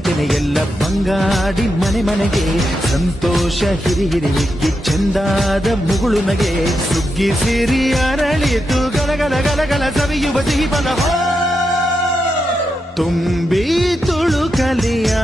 ತೆನೆ ಎಲ್ಲ ಬಂಗಾಡಿ ಮನೆ ಮನೆಗೆ ಸಂತೋಷ ಹಿರಿ ಹಿರಿ ಹಿಗ್ಗಿ ಚೆಂದಾದ ಮುಗುಳು ನಗೆ ಸುಗ್ಗಿ ಸಿರಿ ಅರಳಿತು ಗಲಗಲ ಗಲಗಲ ಸವಿಯುವ ಸಿಹಿ ಫಲ ತುಂಬಿ ತುಳುಕಲಿಯ